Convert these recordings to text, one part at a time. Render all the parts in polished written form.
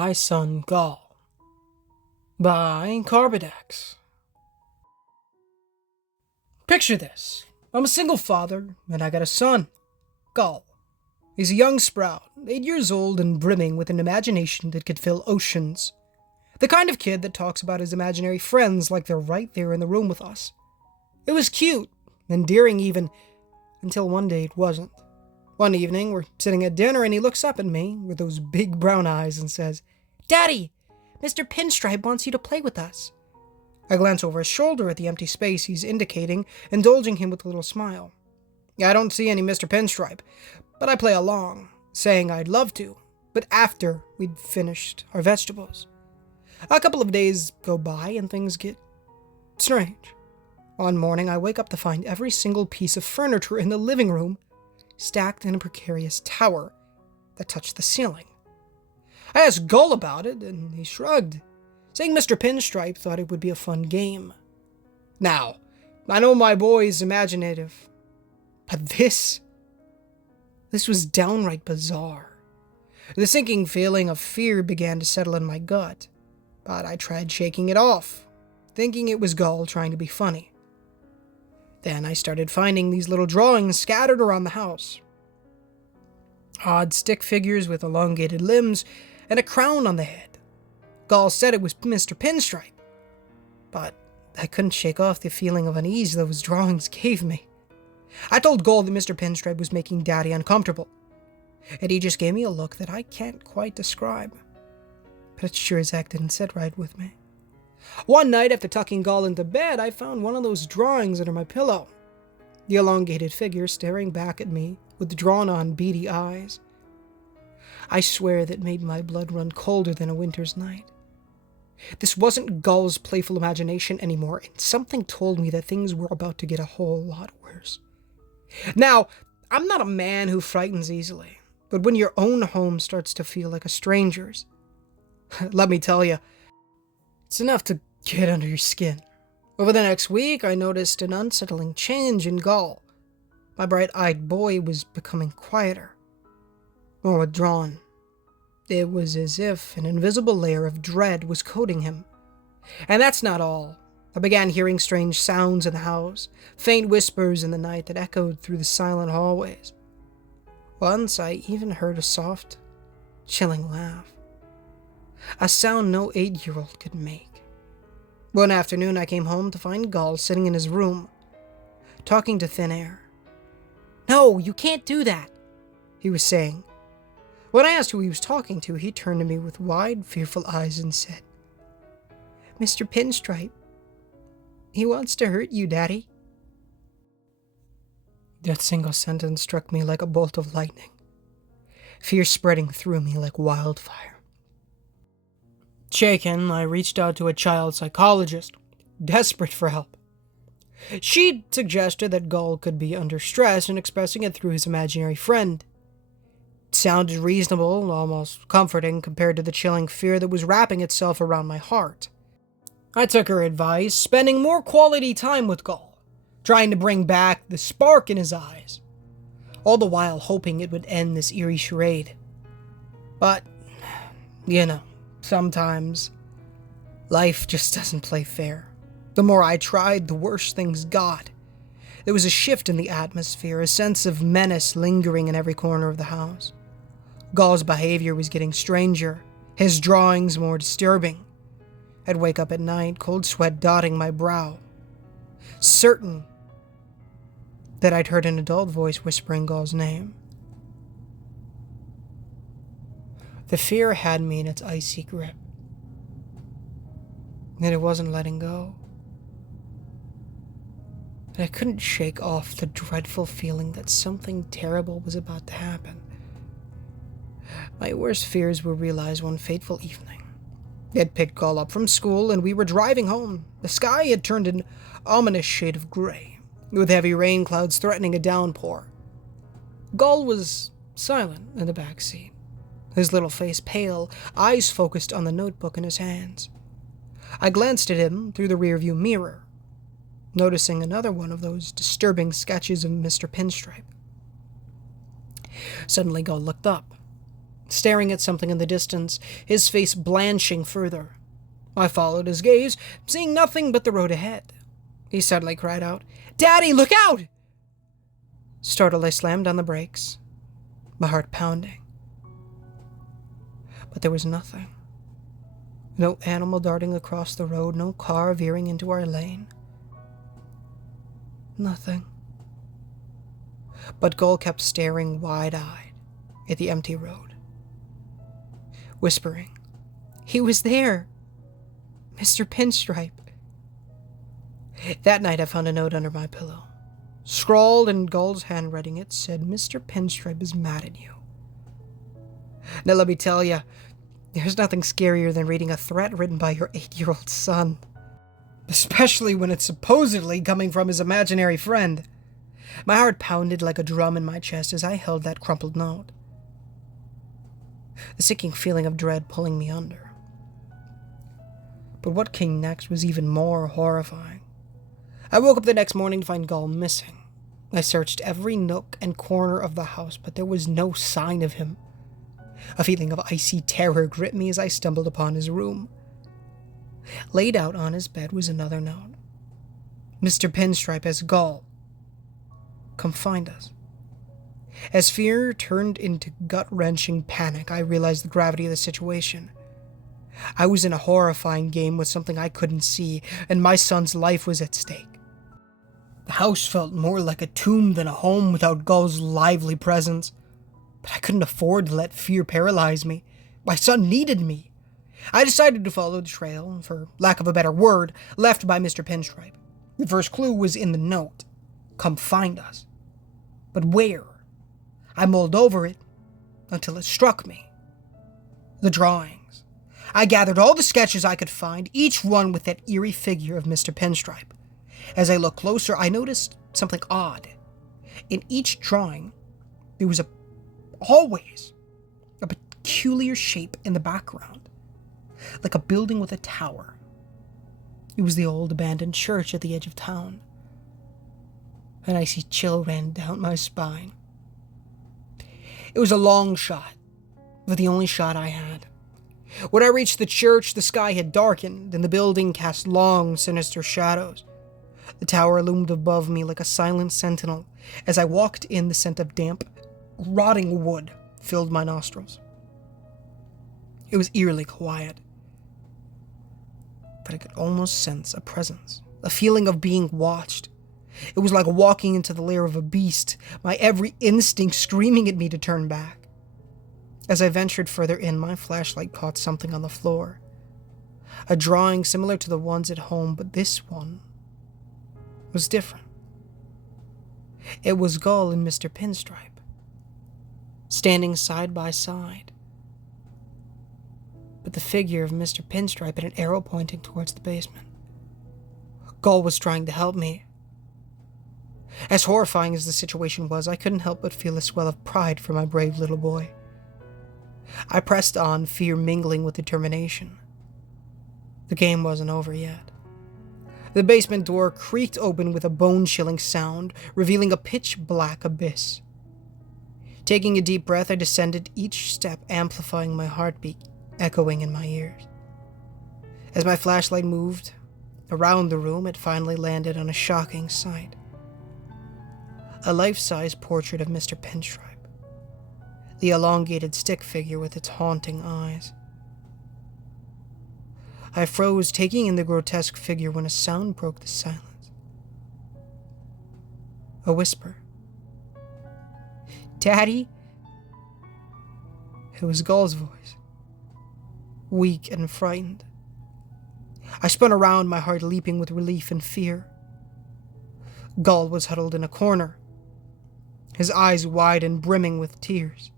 My Son Gall by Carbidex. Picture this. I'm a single father, and I got a son, Gall. He's a young sprout, 8 years old and brimming with an imagination that could fill oceans. The kind of kid that talks about his imaginary friends like they're right there in the room with us. It was cute, endearing even, until one day it wasn't. One evening, we're sitting at dinner and he looks up at me with those big brown eyes and says, "Daddy, Mr. Pinstripe wants you to play with us." I glance over his shoulder at the empty space he's indicating, indulging him with a little smile. I don't see any Mr. Pinstripe, but I play along, saying I'd love to, but after we'd finished our vegetables. A couple of days go by and things get strange. One morning, I wake up to find every single piece of furniture in the living room stacked in a precarious tower that touched the ceiling. I asked Gull about it, and he shrugged, saying Mr. Pinstripe thought it would be a fun game. Now, I know my boy's imaginative, but this was downright bizarre. The sinking feeling of fear began to settle in my gut, but I tried shaking it off, thinking it was Gull trying to be funny. Then I started finding these little drawings scattered around the house. Odd stick figures with elongated limbs and a crown on the head. Gull said it was Mr. Pinstripe, but I couldn't shake off the feeling of unease those drawings gave me. I told Gull that Mr. Pinstripe was making Daddy uncomfortable, and he just gave me a look that I can't quite describe. But it sure as heck didn't sit right with me. One night, after tucking Gull into bed, I found one of those drawings under my pillow. The elongated figure staring back at me with drawn-on beady eyes. I swear that made my blood run colder than a winter's night. This wasn't Gull's playful imagination anymore, and something told me that things were about to get a whole lot worse. Now, I'm not a man who frightens easily, but when your own home starts to feel like a stranger's, let me tell you, it's enough to get under your skin. Over the next week, I noticed an unsettling change in Gull. My bright-eyed boy was becoming quieter, more withdrawn. It was as if an invisible layer of dread was coating him. And that's not all. I began hearing strange sounds in the house, faint whispers in the night that echoed through the silent hallways. Once I even heard a soft, chilling laugh. A sound no 8-year-old could make. One afternoon, I came home to find Gull sitting in his room, talking to thin air. "No, you can't do that," he was saying. When I asked who he was talking to, he turned to me with wide, fearful eyes and said, "Mr. Pinstripe, he wants to hurt you, Daddy." That single sentence struck me like a bolt of lightning, fear spreading through me like wildfire. Shaken, I reached out to a child psychologist, desperate for help. She suggested that Gull could be under stress and expressing it through his imaginary friend. It sounded reasonable, almost comforting compared to the chilling fear that was wrapping itself around my heart. I took her advice, spending more quality time with Gull, trying to bring back the spark in his eyes, all the while hoping it would end this eerie charade. But, sometimes life just doesn't play fair. The more I tried, the worse things got. There was a shift in the atmosphere, a sense of menace lingering in every corner of the house. Gull's behavior was getting stranger, his drawings more disturbing. I'd wake up at night, cold sweat dotting my brow, certain that I'd heard an adult voice whispering Gull's name. The fear had me in its icy grip, and it wasn't letting go. And I couldn't shake off the dreadful feeling that something terrible was about to happen. My worst fears were realized one fateful evening. I had picked Gull up from school, and we were driving home. The sky had turned an ominous shade of gray, with heavy rain clouds threatening a downpour. Gull was silent in the back seat, his little face pale, eyes focused on the notebook in his hands. I glanced at him through the rearview mirror, noticing another one of those disturbing sketches of Mr. Pinstripe. Suddenly, Gull looked up. staring at something in the distance, his face blanching further. I followed his gaze, seeing nothing but the road ahead. He suddenly cried out, "Daddy, look out!" Startled, I slammed on the brakes, my heart pounding. But there was nothing. No animal darting across the road, no car veering into our lane. Nothing. But Gull kept staring wide-eyed at the empty road, whispering, "He was there! Mr. Pinstripe." That night I found a note under my pillow. Scrawled in Gull's handwriting, it said, "Mr. Pinstripe is mad at you." Now let me tell you, there's nothing scarier than reading a threat written by your 8-year-old son. Especially when it's supposedly coming from his imaginary friend. My heart pounded like a drum in my chest as I held that crumpled note, the sinking feeling of dread pulling me under. But what came next was even more horrifying. I woke up the next morning to find Gull missing. I searched every nook and corner of the house, but there was no sign of him. A feeling of icy terror gripped me as I stumbled upon his room. Laid out on his bed was another note. "Mr. Pinstripe has Gull. Come find us." As fear turned into gut-wrenching panic, I realized the gravity of the situation. I was in a horrifying game with something I couldn't see, and my son's life was at stake. The house felt more like a tomb than a home without Gull's lively presence. But I couldn't afford to let fear paralyze me. My son needed me. I decided to follow the trail, for lack of a better word, left by Mr. Pinstripe. The first clue was in the note. Come find us. But where? I mulled over it until it struck me. The drawings. I gathered all the sketches I could find, each one with that eerie figure of Mr. Pinstripe. As I looked closer, I noticed something odd. In each drawing, there was always a peculiar shape in the background, like a building with a tower. It was the old abandoned church at the edge of town. An icy chill ran down my spine. It was a long shot, but the only shot I had. When I reached the church, the sky had darkened, and the building cast long, sinister shadows. The tower loomed above me like a silent sentinel. As I walked in, the scent of damp, rotting wood filled my nostrils. It was eerily quiet, but I could almost sense a presence, a feeling of being watched. It was like walking into the lair of a beast, my every instinct screaming at me to turn back. As I ventured further in, my flashlight caught something on the floor. A drawing similar to the ones at home, but this one was different. It was Gull and Mr. Pinstripe, standing side by side. But the figure of Mr. Pinstripe had an arrow pointing towards the basement. Gull was trying to help me. As horrifying as the situation was, I couldn't help but feel a swell of pride for my brave little boy. I pressed on, fear mingling with determination. The game wasn't over yet. The basement door creaked open with a bone-chilling sound, revealing a pitch-black abyss. Taking a deep breath, I descended, each step amplifying my heartbeat, echoing in my ears. As my flashlight moved around the room, it finally landed on a shocking sight. A life-size portrait of Mr. Pinstripe, the elongated stick figure with its haunting eyes. I froze, taking in the grotesque figure, when a sound broke the silence. A whisper. "Daddy?" It was Gull's voice, weak and frightened. I spun around, my heart leaping with relief and fear. Gull was huddled in a corner, his eyes wide and brimming with tears.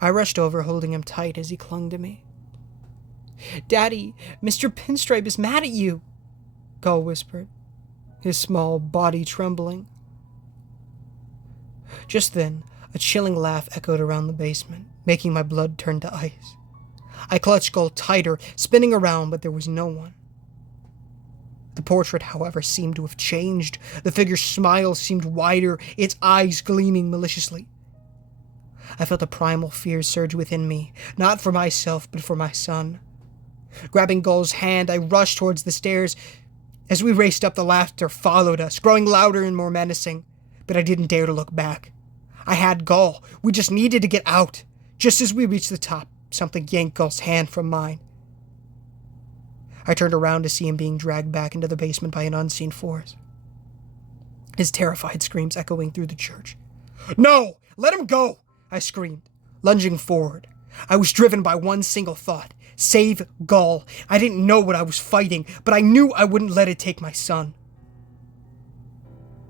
I rushed over, holding him tight as he clung to me. "Daddy, Mr. Pinstripe is mad at you," Gull whispered, his small body trembling. Just then, a chilling laugh echoed around the basement, making my blood turn to ice. I clutched Gull tighter, spinning around, but there was no one. The portrait, however, seemed to have changed. The figure's smile seemed wider, its eyes gleaming maliciously. I felt a primal fear surge within me, not for myself, but for my son. Grabbing Gull's hand, I rushed towards the stairs. As we raced up, the laughter followed us, growing louder and more menacing, but I didn't dare to look back. I had Gull. We just needed to get out. Just as we reached the top, something yanked Gull's hand from mine. I turned around to see him being dragged back into the basement by an unseen force, his terrified screams echoing through the church. "No! Let him go!" I screamed, lunging forward. I was driven by one single thought: save Gull. I didn't know what I was fighting, but I knew I wouldn't let it take my son.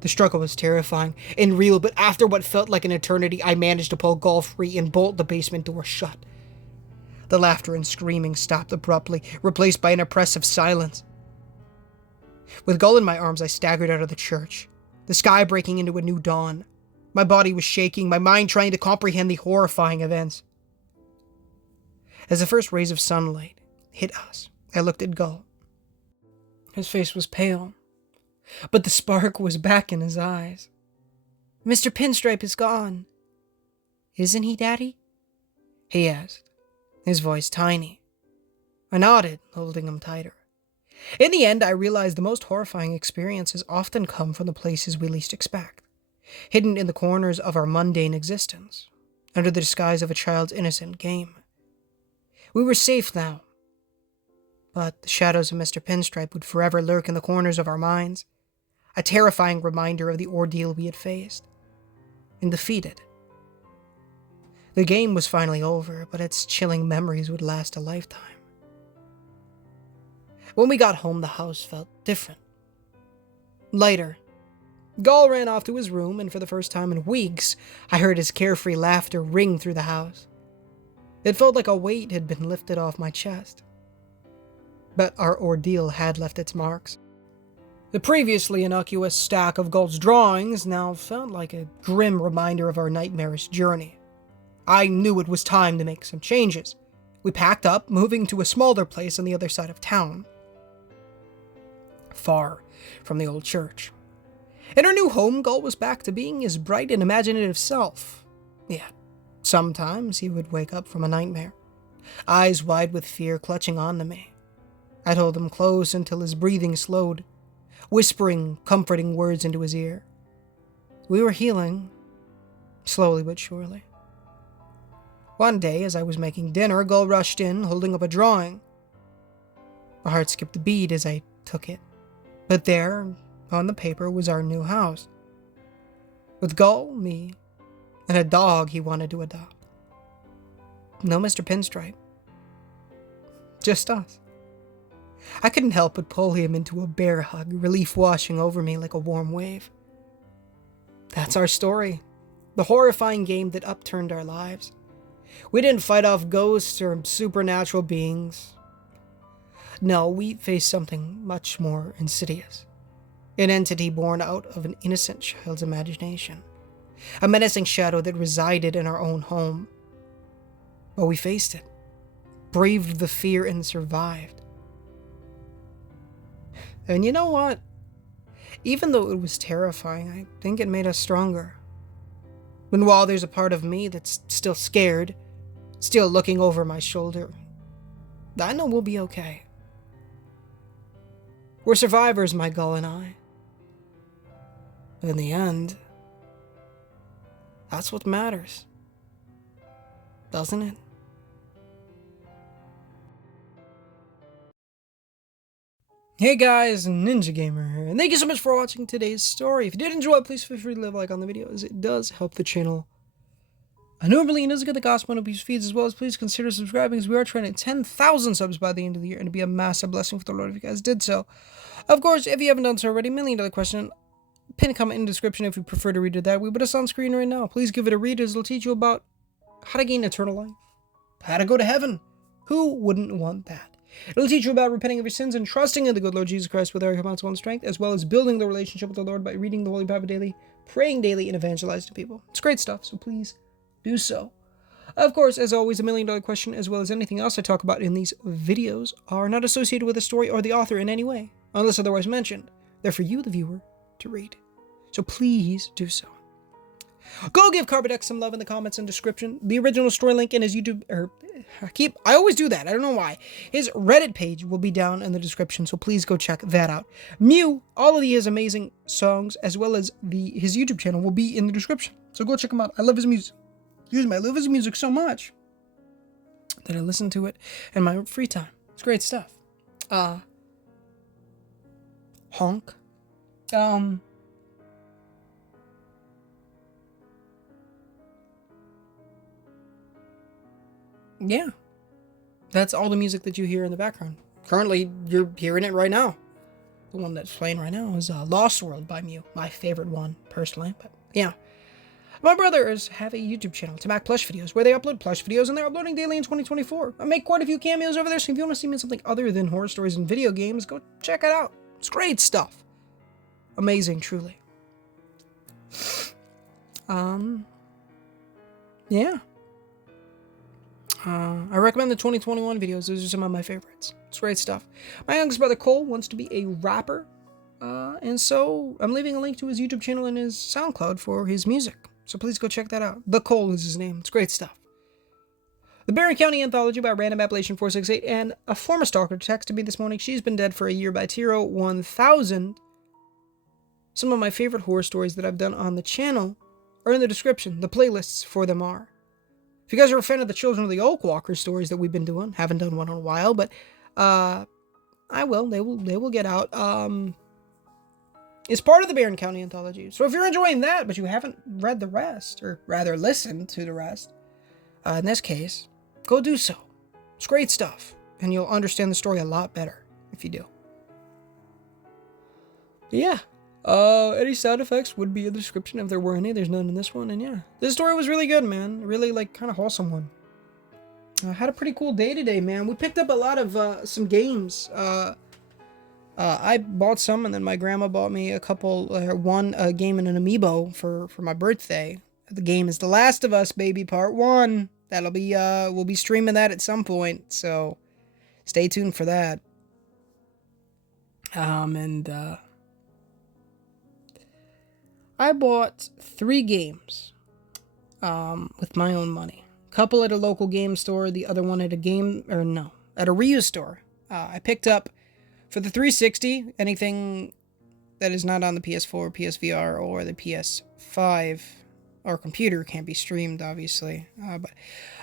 The struggle was terrifying and real, but after what felt like an eternity, I managed to pull Gull free and bolt the basement door shut. The laughter and screaming stopped abruptly, replaced by an oppressive silence. With Gull in my arms, I staggered out of the church, the sky breaking into a new dawn. My body was shaking, my mind trying to comprehend the horrifying events. As the first rays of sunlight hit us, I looked at Gull. His face was pale, but the spark was back in his eyes. "Mr. Pinstripe is gone. Isn't he, Daddy?" he asked, his voice tiny. I nodded, holding him tighter. In the end, I realized the most horrifying experiences often come from the places we least expect, hidden in the corners of our mundane existence, under the disguise of a child's innocent game. We were safe now, but the shadows of Mr. Pinstripe would forever lurk in the corners of our minds, a terrifying reminder of the ordeal we had faced and defeated. The game was finally over, but its chilling memories would last a lifetime. When we got home, the house felt different. Later, Gull ran off to his room, and for the first time in weeks, I heard his carefree laughter ring through the house. It felt like a weight had been lifted off my chest. But our ordeal had left its marks. The previously innocuous stack of Gull's drawings now felt like a grim reminder of our nightmarish journey. I knew it was time to make some changes. We packed up, moving to a smaller place on the other side of town, far from the old church. In our new home, Gull was back to being his bright and imaginative self. Yet, sometimes he would wake up from a nightmare, eyes wide with fear clutching onto me. I'd hold him close until his breathing slowed, whispering comforting words into his ear. We were healing, slowly but surely. One day, as I was making dinner, Gull rushed in, holding up a drawing. My heart skipped a beat as I took it. But there, on the paper, was our new house. With Gull, me, and a dog he wanted to adopt. No Mr. Pinstripe. Just us. I couldn't help but pull him into a bear hug, relief washing over me like a warm wave. That's our story. The horrifying game that upturned our lives. We didn't fight off ghosts or supernatural beings. No, we faced something much more insidious. An entity born out of an innocent child's imagination. A menacing shadow that resided in our own home. But we faced it, braved the fear, and survived. And you know what? Even though it was terrifying, I think it made us stronger. And while there's a part of me that's still scared, still looking over my shoulder, I know we'll be okay. We're survivors, my Gull and I. In the end, that's what matters. Doesn't it? Hey guys, Ninja Gamer here, and thank you so much for watching today's story. If you did enjoy it, please feel free to leave a like on the video, as it does help the channel. I know it really does get the gospel of these feeds, as well as please consider subscribing, as we are trying to 10,000 subs by the end of the year, and it'd be a massive blessing for the Lord if you guys did so. Of course, if you haven't done so already, $1,000,000 question, pin a comment in the description if you prefer to read it that way, but it's on screen right now. Please give it a read, as it'll teach you about how to gain eternal life, how to go to heaven. Who wouldn't want that? It'll teach you about repenting of your sins and trusting in the good Lord Jesus Christ with all your counsel and strength, as well as building the relationship with the Lord by reading the Holy Bible daily, praying daily, and evangelizing to people. It's great stuff, so please do so. Of course, as always, the $1,000,000 question, as well as anything else I talk about in these videos, are not associated with the story or the author in any way, unless otherwise mentioned. They're for you, the viewer, to read. So please do so. Go give Carbadex some love in the comments and description. The original story link in his YouTube, I always do that, I don't know why. His Reddit page will be down in the description, so please go check that out. Mew, all of his amazing songs, as well as his YouTube channel will be in the description. So go check him out. I love his music. Excuse me, I love his music so much that I listen to it in my free time. It's great stuff. Honk. Yeah. That's all the music that you hear in the background. Currently, you're hearing it right now. The one that's playing right now is Lost World by Mew. My favorite one, personally. But yeah. My brothers have a YouTube channel, Tamac Plush Videos, where they upload plush videos, and they're uploading daily in 2024. I make quite a few cameos over there, so if you want to see me in something other than horror stories and video games, go check it out. It's great stuff. Amazing, truly. Yeah. I recommend the 2021 videos. Those are some of my favorites. It's great stuff. My youngest brother Cole wants to be a rapper, and so I'm leaving a link to his YouTube channel and his SoundCloud for his music. So please go check that out. The Cole is his name. It's great stuff. The Barron County Anthology by Random Appellation 468 and a former stalker texted me this morning. She's been dead for a year by Tiro 1000. Some of my favorite horror stories that I've done on the channel are in the description. The playlists for them are. If you guys are a fan of the Children of the Oak Walker stories that we've been doing, haven't done one in a while, but I will. They will get out. It's part of the Barron County Anthology. So if you're enjoying that, but you haven't read the rest, or rather listened to the rest, in this case, go do so. It's great stuff, and you'll understand the story a lot better if you do. Yeah. Any sound effects would be in the description if there were any. There's none in this one, and yeah. This story was really good, man. Really, kind of wholesome one. I had a pretty cool day today, man. We picked up a lot of, some games. I bought some, and then my grandma bought me a couple, one game and an amiibo for my birthday. The game is The Last of Us, baby, part 1. That'll be, we'll be streaming that at some point, so stay tuned for that. I bought 3 games, with my own money. A couple at a local game store, the other one at a reuse store. I picked up, for the 360, anything that is not on the PS4, PSVR, or the PS5, or computer can't be streamed, obviously. But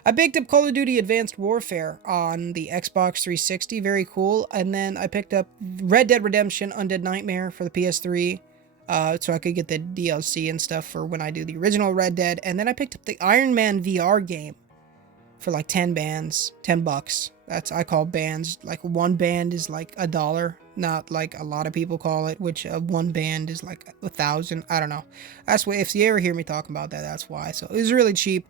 I picked up Call of Duty Advanced Warfare on the Xbox 360, very cool. And then I picked up Red Dead Redemption Undead Nightmare for the PS3, so I could get the DLC and stuff for when I do the original Red Dead. And then I picked up the Iron Man VR game for like 10 bucks. I call bands, like one band is like $1, not like a lot of people call it, which one band is like 1,000. I don't know. That's why, if you ever hear me talking about that, that's why. So it was really cheap.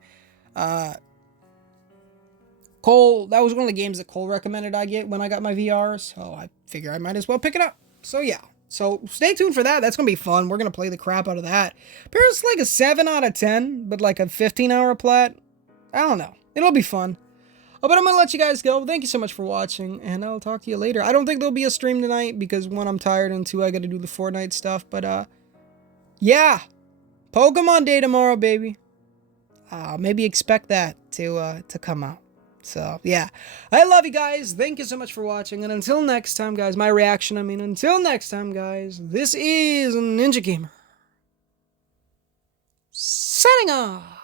Cole, that was one of the games that Cole recommended I get when I got my VR, so I figure I might as well pick it up. So yeah. So stay tuned for that. That's going to be fun. We're going to play the crap out of that. Apparently it's like a 7 out of 10, but like a 15-hour plat. I don't know. It'll be fun. Oh, but I'm going to let you guys go. Thank you so much for watching, and I'll talk to you later. I don't think there'll be a stream tonight because, 1, I'm tired, and 2, I got to do the Fortnite stuff. But, yeah. Pokemon Day tomorrow, baby. Maybe expect that to come out. So, yeah. I love you guys. Thank you so much for watching. And until next time, guys, until next time, guys, this is Ninja Gamer. Signing off.